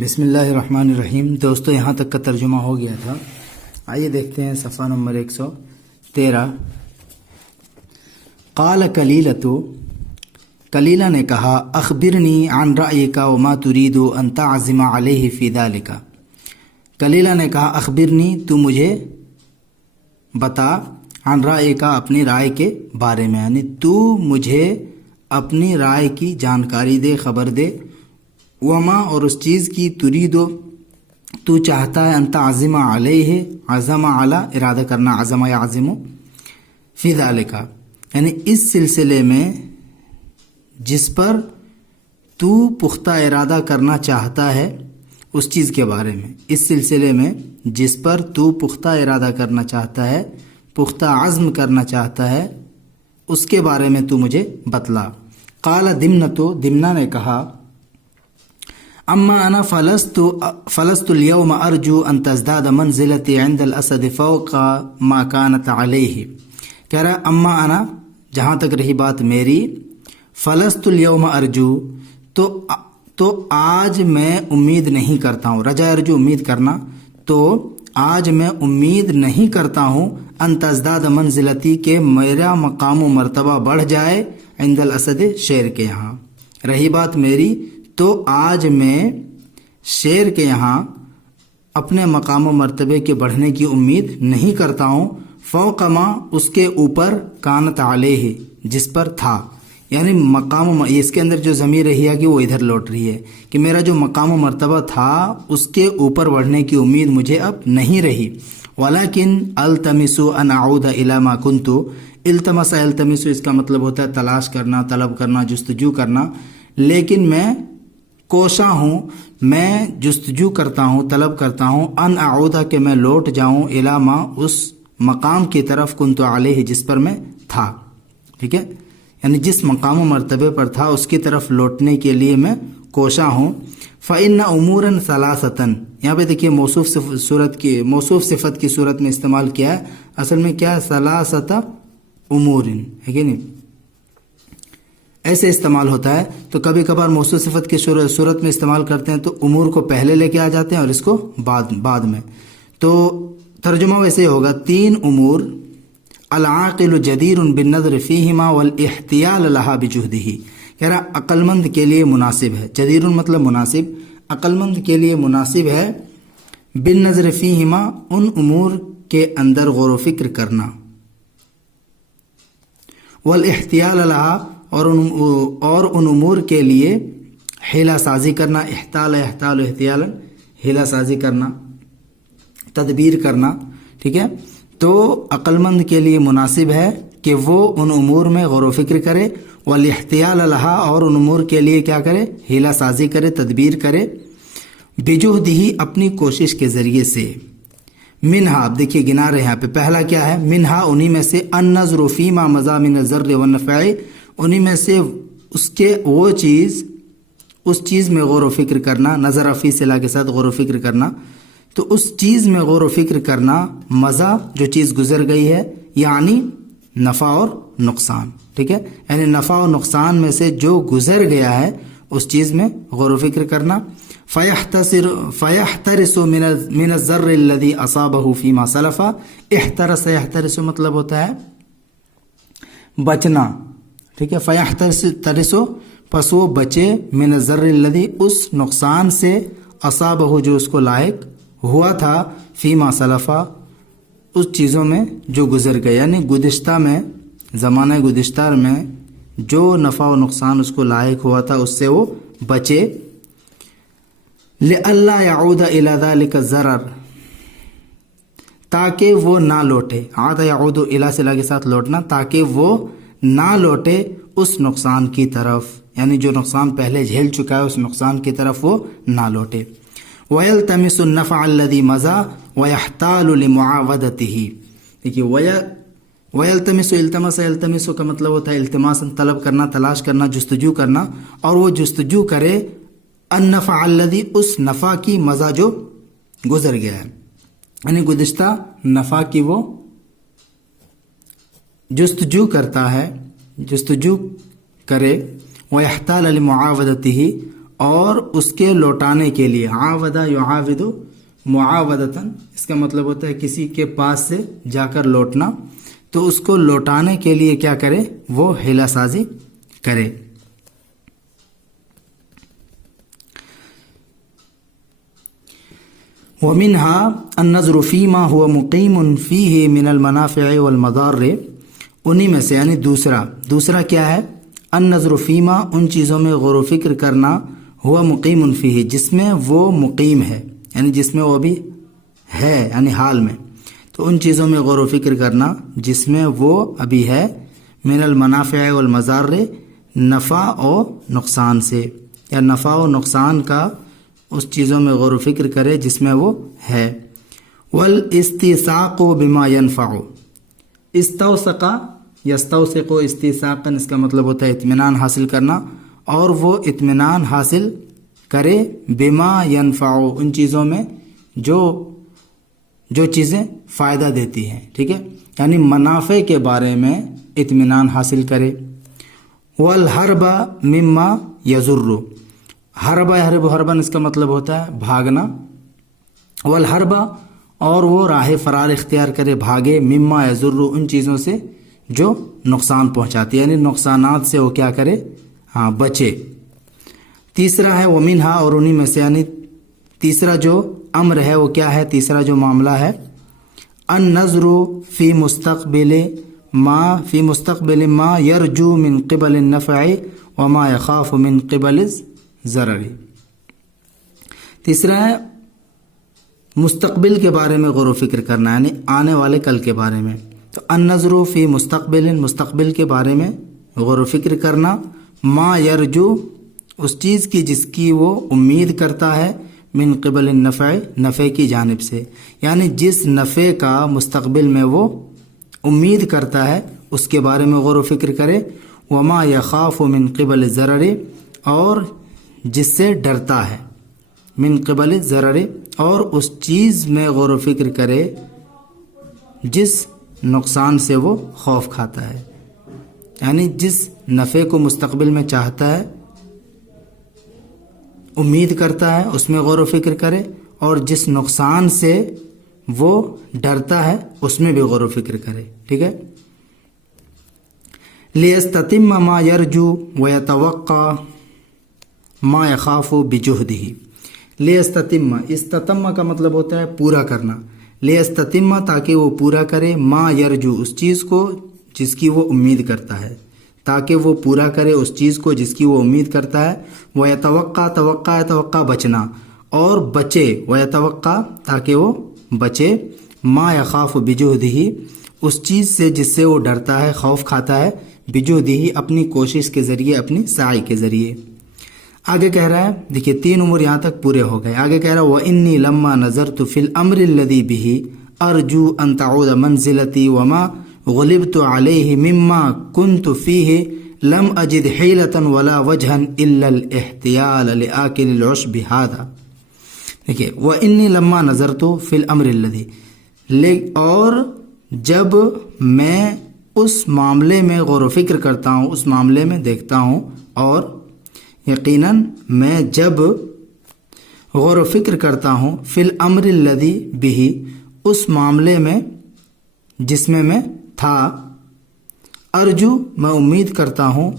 بسم اللہ الرحمن الرحیم۔ دوستو یہاں تک کا ترجمہ ہو گیا تھا، آئیے دیکھتے ہیں صفحہ نمبر 113۔ قال کلیلۃ، کلیلہ نے کہا، اخبرنی عن رأیک وما ترید ان تعزم علیہ فی ذلک۔ کلیلہ نے کہا اخبرنی، تو مجھے بتا، عن رأیک، اپنی رائے کے بارے میں، یعنی تو مجھے اپنی رائے کی جانکاری دے، خبر دے، وما، اور اس چیز کی، تریدو، تو چاہتا ہے، انت عزم علیہ، عزم علی، ارادہ کرنا، عزم یا عزم، فی ذالک، یعنی اس سلسلے میں جس پر تو پختہ ارادہ کرنا چاہتا ہے، اس چیز کے بارے میں، اس سلسلے میں جس پر تو پختہ ارادہ کرنا چاہتا ہے، پختہ عزم کرنا چاہتا ہے، اس کے بارے میں تو مجھے بتلا۔ قال دمنۃ، دمنہ نے کہا، اما انا فلست اليوم ارجو ان تزداد منزلتی عند الاسد فوق ما كانت علیہ۔ کہہ رہا اما انا، جہاں تک رہی بات میری، فلست اليوم ارجو، تو آج میں امید نہیں کرتا ہوں، رجا ارجو امید کرنا، تو آج میں امید نہیں کرتا ہوں، ان تزداد منزلتی، کہ میرا مقام و مرتبہ بڑھ جائے، عند الاسد، شیر کے یہاں، رہی بات میری، تو آج میں شیر کے یہاں اپنے مقام و مرتبے کے بڑھنے کی امید نہیں کرتا ہوں، فوق ما، اس کے اوپر، کانت علیہ، جس پر تھا، یعنی مقام اس کے اندر جو ضمیر رہی ہے کہ وہ ادھر لوٹ رہی ہے کہ میرا جو مقام و مرتبہ تھا اس کے اوپر بڑھنے کی امید مجھے اب نہیں رہی۔ ولیکن التمس ان اعود الی ما کنت، التمس، التمس اس کا مطلب ہوتا ہے تلاش کرنا، طلب کرنا، جستجو کرنا، لیکن میں کوشاں ہوں، میں جستجو کرتا ہوں، طلب کرتا ہوں، ان اعودہ، کہ میں لوٹ جاؤں، الی ما، اس مقام کی طرف، کنت علیہ، جس پر میں تھا، ٹھیک ہے، یعنی جس مقام و مرتبے پر تھا اس کی طرف لوٹنے کے لیے میں کوشاں ہوں۔ فإن امورا ثلاثة، یہاں پہ دیکھیے موصوف صفت کی صورت میں استعمال کیا ہے، اصل میں کیا ہے، ثلاثة امور ہے کہ نہیں، ایسے استعمال ہوتا ہے، تو کبھی کبھار موصوف صفت کی صورت میں استعمال کرتے ہیں تو امور کو پہلے لے کے آ جاتے ہیں اور اس کو بعد میں، تو ترجمہ ویسے ہوگا، تین امور، العاقل جدیر بالنظر فیہما والاحتیال لہا بجہدہ، کہہ رہا عقل مند کے لیے مناسب ہے، جدیر مطلب مناسب، عقل مند کے لیے مناسب ہے، بالنظر فیہما، ان امور کے اندر غور و فکر کرنا، والاحتیال لہا، اور ان امور کے لیے حیلہ سازی کرنا، احتال احتیالا، حیلہ سازی کرنا، تدبیر کرنا، ٹھیک ہے، تو عقل مند کے لیے مناسب ہے کہ وہ ان امور میں غور و فکر کرے، والاحتیال لہا، اور ان امور کے لیے کیا کرے، حیلہ سازی کرے، تدبیر کرے، بجہدہ، اپنی کوشش کے ذریعے سے، منہا، اب دیکھیے گنا رہے ہیں یہاں پہ، پہلا کیا ہے، منہا، انہی میں سے، النظر فیما مضی من الضر والنفع، انہی میں سے اس کے وہ چیز، اس چیز میں غور و فکر کرنا، نظر فی صلہ کے ساتھ غور و فکر کرنا، تو اس چیز میں غور و فکر کرنا، مزہ، جو چیز گزر گئی ہے، یعنی نفع اور نقصان، ٹھیک ہے، یعنی نفع و نقصان میں سے جو گزر گیا ہے اس چیز میں غور و فکر کرنا، فَيَحْتَرِسُ مِنَ الضَّرِّ الَّذِي أَصَابَهُ فِيمَا سَلَفَ، احترس، يحترس مطلب ہوتا ہے بچنا، ٹھیک ہے، فَيَحْتَرِسُ، پس وہ بچے، من الضَّرِّ الَّذِي، اس نقصان سے، أَصَابَهُ، جو اس کو لاحق ہوا تھا، فیما سلفا، اس چیزوں میں جو گزر گئے، یعنی گزشتہ میں، زمانہ گزشتہ میں جو نفع و نقصان اس کو لاحق ہوا تھا اس سے وہ بچے، لئلا يعود الى ذلك الضرر، تاکہ وہ نہ لوٹے، عاد يعود الى صلہ کے ساتھ لوٹنا، تاکہ وہ نہ لوٹے اس نقصان کی طرف، یعنی جو نقصان پہلے جھیل چکا ہے اس نقصان کی طرف وہ نہ لوٹے۔ وَيَلْتَمِسُ النَّفْعَ الَّذِي مَضَى وَيَحْتَالُ لِمُعَاوَدَتِهِ، دیکھیے وَيَلْتَمِسُ، التمس، التمس کا مطلب ہوتا ہے التماس، طلب کرنا، تلاش کرنا، جستجو کرنا، اور وہ جستجو کرے، النفع الذی، اس نفع کی، مزہ جو گزر گیا ہے، یعنی گزشتہ نفع کی وہ جستجو کرتا ہے، جستجو کرے، وَيَحْتَالَ لِمُعَاوَدَتِهِ، اور اس کے لوٹانے کے لیے. عاودہ یعاود معاودتاً، اس کا مطلب ہوتا ہے کسی کے پاس سے جا کر لوٹنا، تو اس کو لوٹانے کے لیے کیا کرے؟ وہ حیلہ سازی کرے. وَمِنْهَا النَّظْرُ فِي مَا هُوَ مُقِيمٌ فِيهِ مِنَ الْمَنَافِعِ وَالْمَضَارِّ. انہی میں سے یعنی دوسرا کیا ہے؟ النظر فیما، ان چیزوں میں غور و فکر کرنا، ہوا مقیم فیہ، جس میں وہ مقیم ہے، یعنی جس میں وہ ابھی ہے، یعنی حال میں. تو ان چیزوں میں غور و فکر کرنا جس میں وہ ابھی ہے، من المنافع والمضار، نفع و نقصان سے، یا نفع و نقصان کا اس چیزوں میں غور و فکر کرے جس میں وہ ہے. والاستیثاق بما ينفع، استوثق یستوثق استیثاقا، اس کا مطلب ہوتا ہے اطمینان حاصل کرنا، اور وہ اطمینان حاصل کرے بما ينفع، ان چیزوں میں جو چیزیں فائدہ دیتی ہیں. ٹھیک ہے، یعنی منافع کے بارے میں اطمینان حاصل کرے. والحرب مما یضر، حربن اس کا مطلب ہوتا ہے بھاگنا. والحرب، اور وہ راہ فرار اختیار کرے، بھاگے، مما یضر، ان چیزوں سے جو نقصان پہنچاتی ہے، یعنی نقصانات سے وہ کیا کرے؟ بچے. تیسرا ہے ومنہا، اور انہی میں سے، یعنی تیسرا جو امر ہے وہ کیا ہے؟ تیسرا جو معاملہ ہے، النظر فی مستقبل ما یرجو من قبل النفع وما یخاف من قبل الضرر. تیسرا ہے مستقبل کے بارے میں غور و فکر کرنا، یعنی آنے والے کل کے بارے میں. تو النظر فی مستقبل کے بارے میں غور و فکر کرنا، ما یرجو، اس چیز کی جس کی وہ امید کرتا ہے، من قبل النفع، نفع کی جانب سے، یعنی جس نفع کا مستقبل میں وہ امید کرتا ہے اس کے بارے میں غور و فکر کرے. وما یخاف من قبل الضرر، اور جس سے ڈرتا ہے، من قبل الضرر، اور اس چیز میں غور و فکر کرے جس نقصان سے وہ خوف کھاتا ہے، یعنی جس نفع کو مستقبل میں چاہتا ہے، امید کرتا ہے، اس میں غور و فکر کرے، اور جس نقصان سے وہ ڈرتا ہے اس میں بھی غور و فکر کرے. ٹھیک ہے. لیستتم ما یرجو ویتوقع ما یخاف بجہدہ. لیستتم، استتم کا مطلب ہوتا ہے پورا کرنا. لیستتم، تاکہ وہ پورا کرے، ما یرجو، اس چیز کو جس کی وہ امید کرتا ہے، تاکہ وہ پورا کرے اس چیز کو جس کی وہ امید کرتا ہے. توقع بچنا، اور بچے، توقع تاکہ وہ بچے، ما یخاف بجہدہ، اس چیز سے جس سے وہ ڈرتا ہے، خوف کھاتا ہے، بجہدہ، اپنی کوشش کے ذریعے، اپنی سعی کے ذریعے. آگے کہہ رہا ہے، دیکھیے 3 امور یہاں تک پورے ہو گئے. آگے کہہ رہا ہے وَإِنِّي لَمَّا نَظَرْتُ فِي الْأَمْرِ الَّذِي بِهِ أَرْجُو أَن تَعُودَ مَنْزِلَتِي وَمَا غُلِبْتُ عَلَيْهِ مِمَّا كُنْتُ فِيهِ لَمْ أَجِدْ حِيلَةً وَلَا وَجْهًا إِلَّا الْإِحْتِيَالَ لِآكِلِ الْعُشْبِ هَذَا. دیکھیے وَإِنِّي لَمَّا نَظَرْتُ فِي الْأَمْرِ الَّذِي، اور جب میں اس معاملے میں غور و فکر کرتا ہوں، اس معاملے میں دیکھتا ہوں، اور یقیناً میں جب غور و فکر کرتا ہوں، فی الامر الذی بہ، اس معاملے میں جس میں تھا، ارجو، میں امید کرتا ہوں،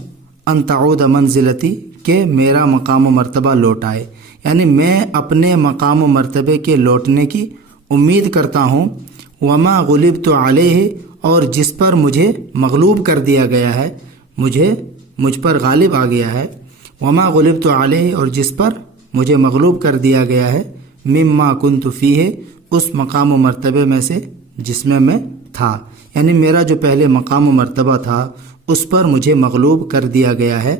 ان تعود منزلتی، کہ میرا مقام و مرتبہ لوٹ آئے، یعنی میں اپنے مقام و مرتبے کے لوٹنے کی امید کرتا ہوں. وما غلبت علیہ، اور جس پر مجھے مغلوب کر دیا گیا ہے، مجھ پر غالب آ گیا ہے. وما غلبت علیہ، اور جس پر مجھے مغلوب کر دیا گیا ہے، مما کنت فیہ، اس مقام و مرتبے میں سے جس میں تھا، یعنی میرا جو پہلے مقام و مرتبہ تھا اس پر مجھے مغلوب کر دیا گیا ہے.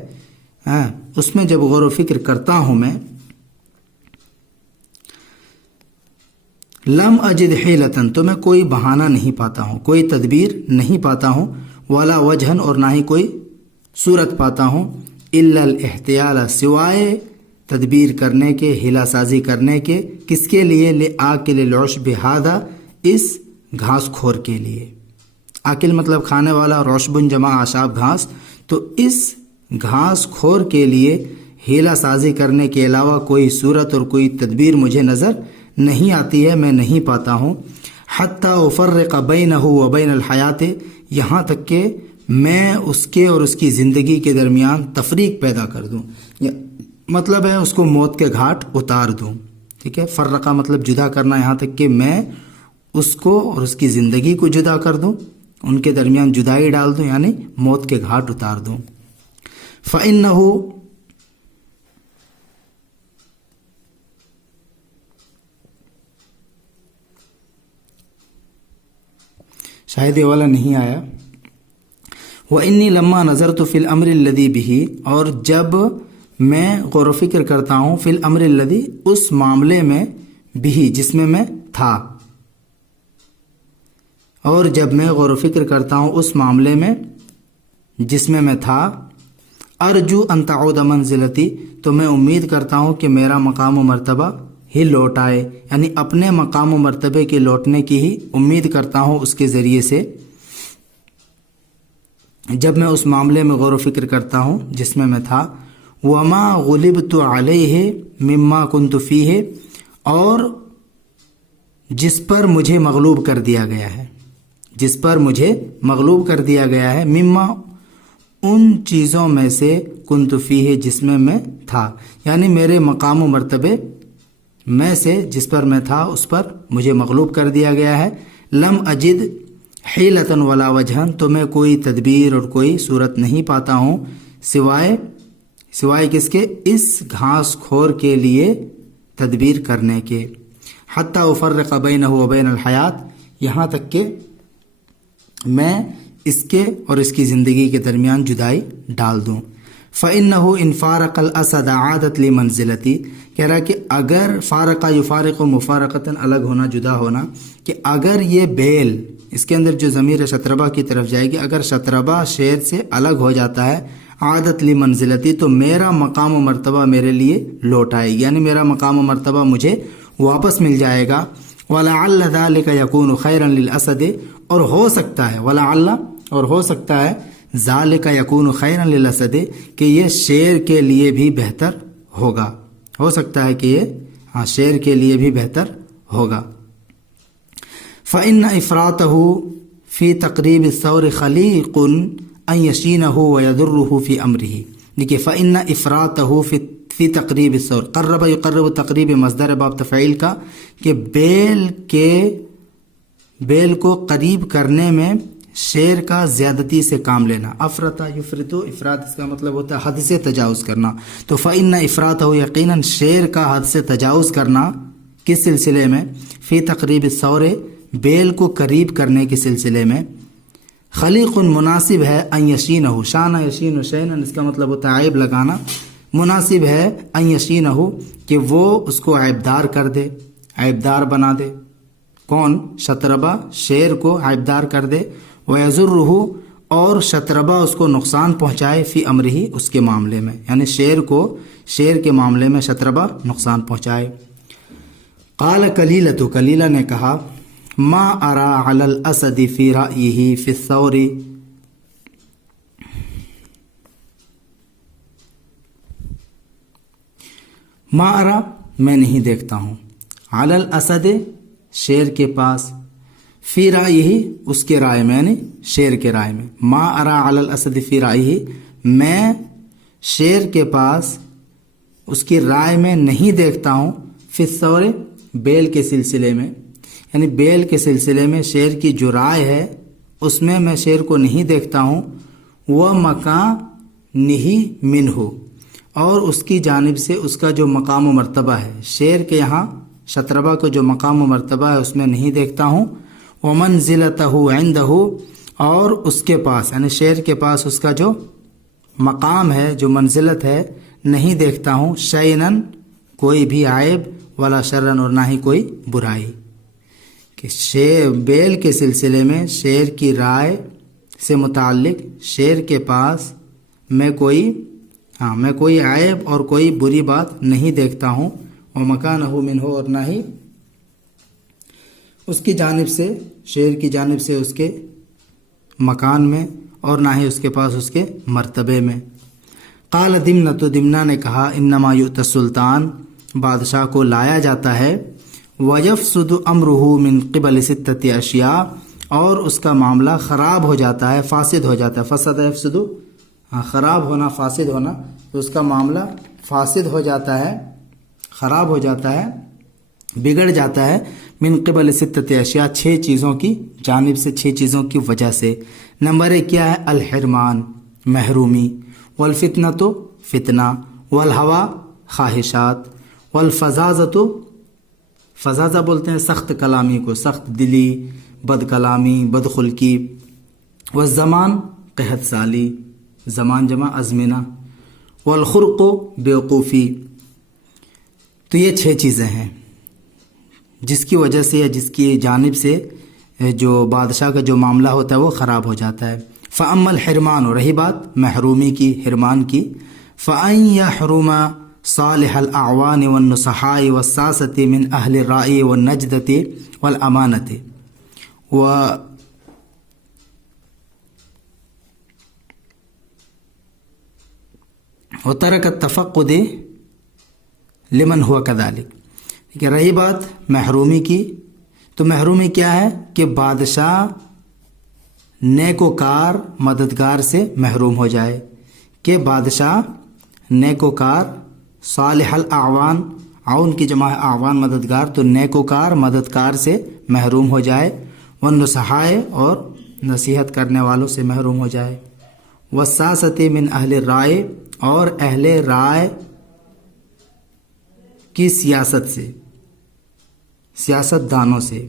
اس میں جب غور و فکر کرتا ہوں میں، لم اجد حیلتن، تو میں کوئی بہانہ نہیں پاتا ہوں، کوئی تدبیر نہیں پاتا ہوں، ولا وجہن، اور نہ ہی کوئی صورت پاتا ہوں، الا الاحتیال، سوائے تدبیر کرنے کے، ہیلا سازی کرنے کے. کس کے لیے؟ لآکل العشب ھذا، اس گھاس خور کے لیے. آکل مطلب کھانے والا، اور عشب جمع آشاب، گھاس. تو اس گھاس خور کے لیے ہیلا سازی کرنے کے علاوہ کوئی صورت اور کوئی تدبیر مجھے نظر نہیں آتی ہے، میں نہیں پاتا ہوں۔ حتیٰ افرق بینہ و بین الحیات، یہاں تک کہ میں اس کے اور اس کی زندگی کے درمیان تفریق پیدا کر دوں، مطلب ہے اس کو موت کے گھاٹ اتار دوں۔ ٹھیک ہے، فرقہ مطلب جدا کرنا، یہاں تک کہ میں اس کو اور اس کی زندگی کو جدا کر دوں، ان کے درمیان جدائی ڈال دوں، یعنی موت کے گھاٹ اتار دوں۔ فَإِنَّهُ، شاید یہ والا نہیں آیا۔ وَإِنِّي لَمَّا نَظَرْتُ فِي الْأَمْرِ الَّذِي بِهِ، اور جب میں غور و فکر کرتا ہوں، فی الامر الذی، اس معاملے میں، بھی جس میں میں تھا، اور جب میں غور و فکر کرتا ہوں اس معاملے میں جس میں میں تھا، ارجو ان تعود منزلتی، تو میں امید کرتا ہوں کہ میرا مقام و مرتبہ ہی لوٹ آئے، یعنی اپنے مقام و مرتبے کے لوٹنے کی ہی امید کرتا ہوں اس کے ذریعے سے، جب میں اس معاملے میں غور و فکر کرتا ہوں جس میں میں تھا۔ وما غلبت علیہ مما کنت فیہ، اور جس پر مجھے مغلوب کر دیا گیا ہے، جس پر مجھے مغلوب کر دیا گیا ہے، مما، ان چیزوں میں سے، کنت فیہ، جس میں میں تھا، یعنی میرے مقام و مرتبے میں سے جس پر میں تھا اس پر مجھے مغلوب کر دیا گیا ہے۔ لم اجد حیلۃ ولا وجہا، تو میں کوئی تدبیر اور کوئی صورت نہیں پاتا ہوں سوائے کس کے، اس گھاس کھور کے لیے تدبیر کرنے کے۔ حتیٰ افرق بینہ و بین الحیات، یہاں تک کہ میں اس کے اور اس کی زندگی کے درمیان جدائی ڈال دوں۔ فَإِنَّهُ إِنْ فَارَقَ الْأَسَدَ عَادَتْ لِمَنْزِلَتِي، کہہ رہا ہے کہ اگر فارقہ یفارق و مفارقتاً، الگ ہونا، جدا ہونا، کہ اگر یہ بیل، اس کے اندر جو ضمیر شتربہ کی طرف جائے گی، اگر شتربہ شیر سے الگ ہو جاتا ہے، عادت لی منزلتی، تو میرا مقام و مرتبہ میرے لیے لوٹ آئے گی، یعنی میرا مقام و مرتبہ مجھے واپس مل جائے گا۔ وَلَعَلَّ ذَلِكَ يَكُونُ خَيْرًا لِلْأَسَدِ، اور ہو سکتا ہے، وَلَعَلَّ، اور ہو سکتا ہے، ذَلِكَ يَكُونُ خَيْرًا لِلْأَسَدِ، کہ یہ شیر کے لیے بھی بہتر ہوگا، ہو سکتا ہے کہ یہ شیر کے لیے بھی بہتر ہوگا۔ فَإِنَّ إِفْرَاطَهُ فِي تَقْرِيبِ الثَّوْرِ خَلِيقٌ أَن يَشِينَهُ وَيَضُرُّهُ فِي أَمْرِهِ، دیکھیے فَإِنَّ إِفْرَاطَهُ فی تقریب الثور، قرب یقرب تقریب مصدر باب تفعیل کا، کہ بیل کو قریب کرنے میں شیر کا زیادتی سے کام لینا۔ افرط یفرط، افراط اس کا مطلب ہوتا ہے حد سے تجاوز کرنا، تو فإن افراطہ، یقیناً شیر کا حد سے تجاوز کرنا، کس سلسلے میں، فی تقریب الثور، بیل کو قریب کرنے کے سلسلے میں، خلیق، مناسب ہے، ان یشینہ، شانہ یشین شینن، اس کا مطلب ہوتا ہے عیب لگانا، مناسب ہے، ان یشینہ، کہ وہ اس کو عیبدار کر دے، عیبدار بنا دے، کون، شتربہ، شیر کو عیبدار کر دے، وَيَزُرُّهُ، اور شتربہ اس کو نقصان پہنچائے، فی امرہی، اس کے معاملے میں، یعنی شیر کے معاملے میں شتربہ نقصان پہنچائے۔ قال کلیلۃ، کلیلہ نے کہا، ما ارا علی الاسد فی رأیہ فی الثور، ما ارا، میں نہیں دیکھتا ہوں، علی الاسد، شیر کے پاس، فی رائیہ، اس کے رائے میں، یعنی شیر کے رائے میں، ما ارا علی الاسد فی رائیہ، میں شیر کے پاس اس کی رائے میں نہیں دیکھتا ہوں، فی الثور، بیل کے سلسلے میں، یعنی بیل کے سلسلے میں شیر کی جو رائے ہے اس میں شیر کو نہیں دیکھتا ہوں، وہ مکانہ منہ، اور اس کی جانب سے اس کا جو مقام و مرتبہ ہے، شیر کے یہاں شتربہ کو جو مقام و مرتبہ ہے اس میں نہیں دیکھتا ہوں، ومنزلتہ عندہ، اور اس کے پاس، یعنی شیر کے پاس اس کا جو مقام ہے، جو منزلت ہے، نہیں دیکھتا ہوں، شیئن، کوئی بھی عیب، ولا شرن، اور نہ ہی کوئی برائی، کہ بیل کے سلسلے میں شیر کی رائے سے متعلق شیر کے پاس میں کوئی عیب اور کوئی بری بات نہیں دیکھتا ہوں، ومکانہ منہ، اور نہ ہی اس کی جانب سے، شیر کی جانب سے اس کے مکان میں، اور نہ ہی اس کے پاس اس کے مرتبے میں۔ قال دمنہ، تو دمنہ نے کہا انما یؤتی السلطان، بادشاہ کو لایا جاتا ہے، ویفسد امرہ من قبل ستۃ اشیاء، اور اس کا معاملہ خراب ہو جاتا ہے، فاسد ہو جاتا ہے، فسد یفسد، خراب ہونا، فاسد ہونا، تو اس کا معاملہ فاسد ہو جاتا ہے، خراب ہو جاتا ہے، بگڑ جاتا ہے، من قبل ستۃ اشیاء، 6 چیزوں کی جانب سے، 6 چیزوں کی وجہ سے۔ نمبر 1 کیا ہے؟ الحرمان، محرومی، والفتنۃ، فتنہ، والہویٰ، خواہشات، والفظاظۃ، فظاظہ بولتے ہیں سخت کلامی کو، سخت دلی، بد کلامی، بد خلقی، والزمان، قحط سالی، زمان جمع ازمنہ، والخرق، بیوقوفی۔ تو یہ 6 چیزیں ہیں جس کی وجہ سے یا جس کی جانب سے جو بادشاہ کا جو معاملہ ہوتا ہے وہ خراب ہو جاتا ہے۔ فَأَمَّا الْحِرْمَانُ، رہی بات محرومی کی، حرمان کی، فَأَن يَحْرُمَ صَالِحَ الْأَعْوَانِ وَالنُّصَحَاءِ وَالسَّاسَةِ مِنْ أَهْلِ الرَّأْيِ وَالنَّجْدَةِ وَالْأَمَانَةِ وَتَرَكَ التَّفَقُّدِ لِمَنْ هُوَ كَذَلِكَ۔ ٹھیک ہے، رہی بات محرومی کی، تو محرومی کیا ہے کہ بادشاہ نیکوکار مددگار سے محروم ہو جائے، کہ بادشاہ نیکوکار، صالح الاعوان، عون کی جمع ہے اعوان، مددگار، تو نیکوکار مددگار سے محروم ہو جائے، والنصحائے، اور نصیحت کرنے والوں سے محروم ہو جائے، والساسۃ من اہل الرائے، اور اہل رائے کی سیاست سے، سیاست دانوں سے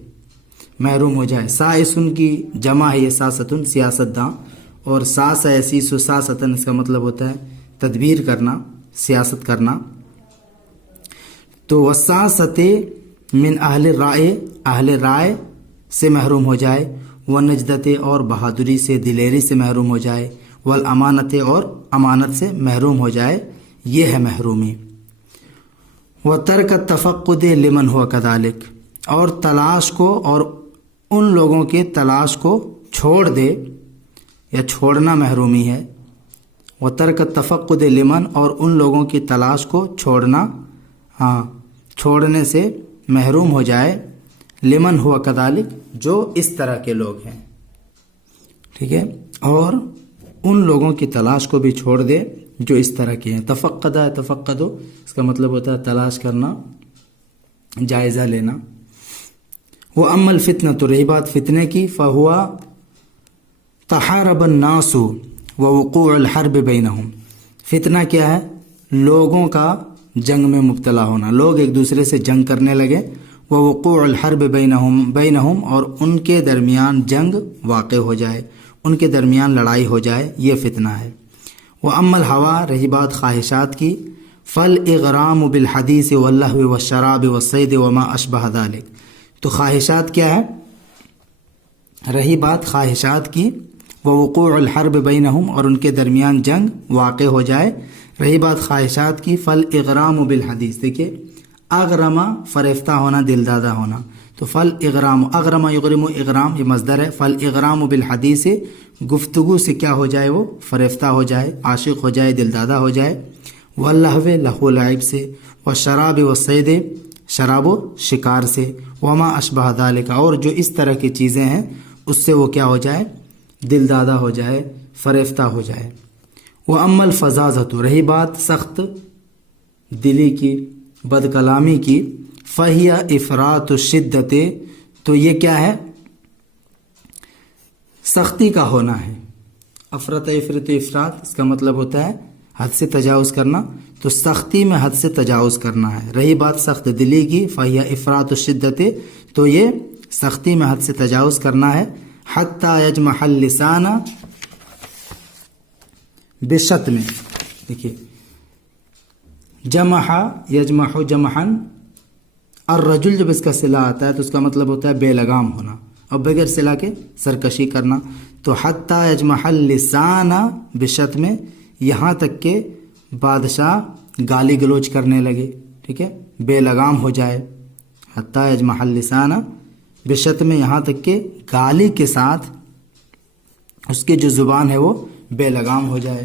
محروم ہو جائے۔ سائسن کی جمع ہے یہ ساستن، سیاست داں، اور ساس ایسیس و ساستن، اس کا مطلب ہوتا ہے تدبیر کرنا، سیاست کرنا۔ تو وساست من اہل رائے، اہل رائے سے محروم ہو جائے، ونجدت، اور بہادری سے، دلیری سے محروم ہو جائے، والامانت، اور امانت سے محروم ہو جائے، یہ ہے محرومی۔ وترک التفقد لمن هو كذلك، اور تلاش کو، اور ان لوگوں کے تلاش کو چھوڑ دے، یا چھوڑنا محرومی ہے۔ وترک التفقد لمن، اور ان لوگوں کی تلاش کو چھوڑنا، چھوڑنے سے محروم ہو جائے، لمن هو كذلك، جو اس طرح کے لوگ ہیں، ٹھیک ہے، اور ان لوگوں کی تلاش کو بھی چھوڑ دے جو اس طرح کے ہیں۔ تفقدہ، تفقدو، اس کا مطلب ہوتا ہے تلاش کرنا، جائزہ لینا۔ وہ اما الفتنہ، تو رہی بات فتنے کی، فہوا تحارب الناس ووقوع الحرب بینہم، فتنہ کیا ہے؟ لوگوں کا جنگ میں مبتلا ہونا، لوگ ایک دوسرے سے جنگ کرنے لگے، ووقوع الحرب بینہم، اور ان کے درمیان جنگ واقع ہو جائے، ان کے درمیان لڑائی ہو جائے، یہ فتنہ ہے۔ وَأَمَّا الْهَوَىٰ، رہی بات خواہشات کی، فَالْإِغْرَامُ بِالْحَدِيثِ وَاللَّهْوِ وَالشَّرَابِ وَالصَّيْدِ وَمَا أَشْبَهَ ذَلِكَ، تو خواہشات کیا ہے؟ رہی بات خواہشات کی، وَوُقُوعُ الْحَرْبِ بَيْنَهُمْ، اور ان کے درمیان جنگ واقع ہو جائے، رہی بات خواہشات کی، فَالْإِغْرَامُ بِالْحَدِيثِ، دیکھیے اغرما فریفتہ ہونا، دلدادہ ہونا، تو فَالْإِغْرَامُ، اغرما یغرم، اغرام یہ مصدر ہے، فَالْإِغْرَامُ بِالْحَدِيثِ، گفتگو سے کیا ہو جائے؟ وہ فریفتہ ہو جائے، عاشق ہو جائے، دلدادہ ہو جائے، واللہو، لہو لعب سے، والشراب والصید، شراب و شکار سے، وما اشبہ ذالک، اور جو اس طرح کی چیزیں ہیں اس سے وہ کیا ہو جائے؟ دلدادہ ہو جائے، فریفتہ ہو جائے۔ وَأَمَّا الْفَظَاظَةُ، رہی بات سخت دلی کی، بد کلامی کی، فَهِيَ إِفْرَاطُ الشِّدَّةِ، تو یہ کیا ہے؟ سختی کا ہونا ہے۔ افرط افراط، اس کا مطلب ہوتا ہے حد سے تجاوز کرنا، تو سختی میں حد سے تجاوز کرنا ہے۔ رہی بات سخت دلی کی، فَهِيَ إِفْرَاطُ الشِّدَّةِ، تو یہ سختی میں حد سے تجاوز کرنا ہے۔ حَتَّى يَجْمَحَ اللِّسَانَ بِالشَّتْمِ، دیکھیے جمح، یجمح جمحن، الرجل جب اس کا صلہ آتا ہے تو اس کا مطلب ہوتا ہے بے لگام ہونا، اور بغیر صلہ کے سرکشی کرنا۔ تو حتی یجمح اللسان بالشتم، یہاں تک کہ بادشاہ گالی گلوچ کرنے لگے، ٹھیک ہے، بے لگام ہو جائے۔ حتی یجمح اللسان بالشتم، یہاں تک کہ گالی کے ساتھ اس کی جو زبان ہے وہ بے لگام ہو جائے۔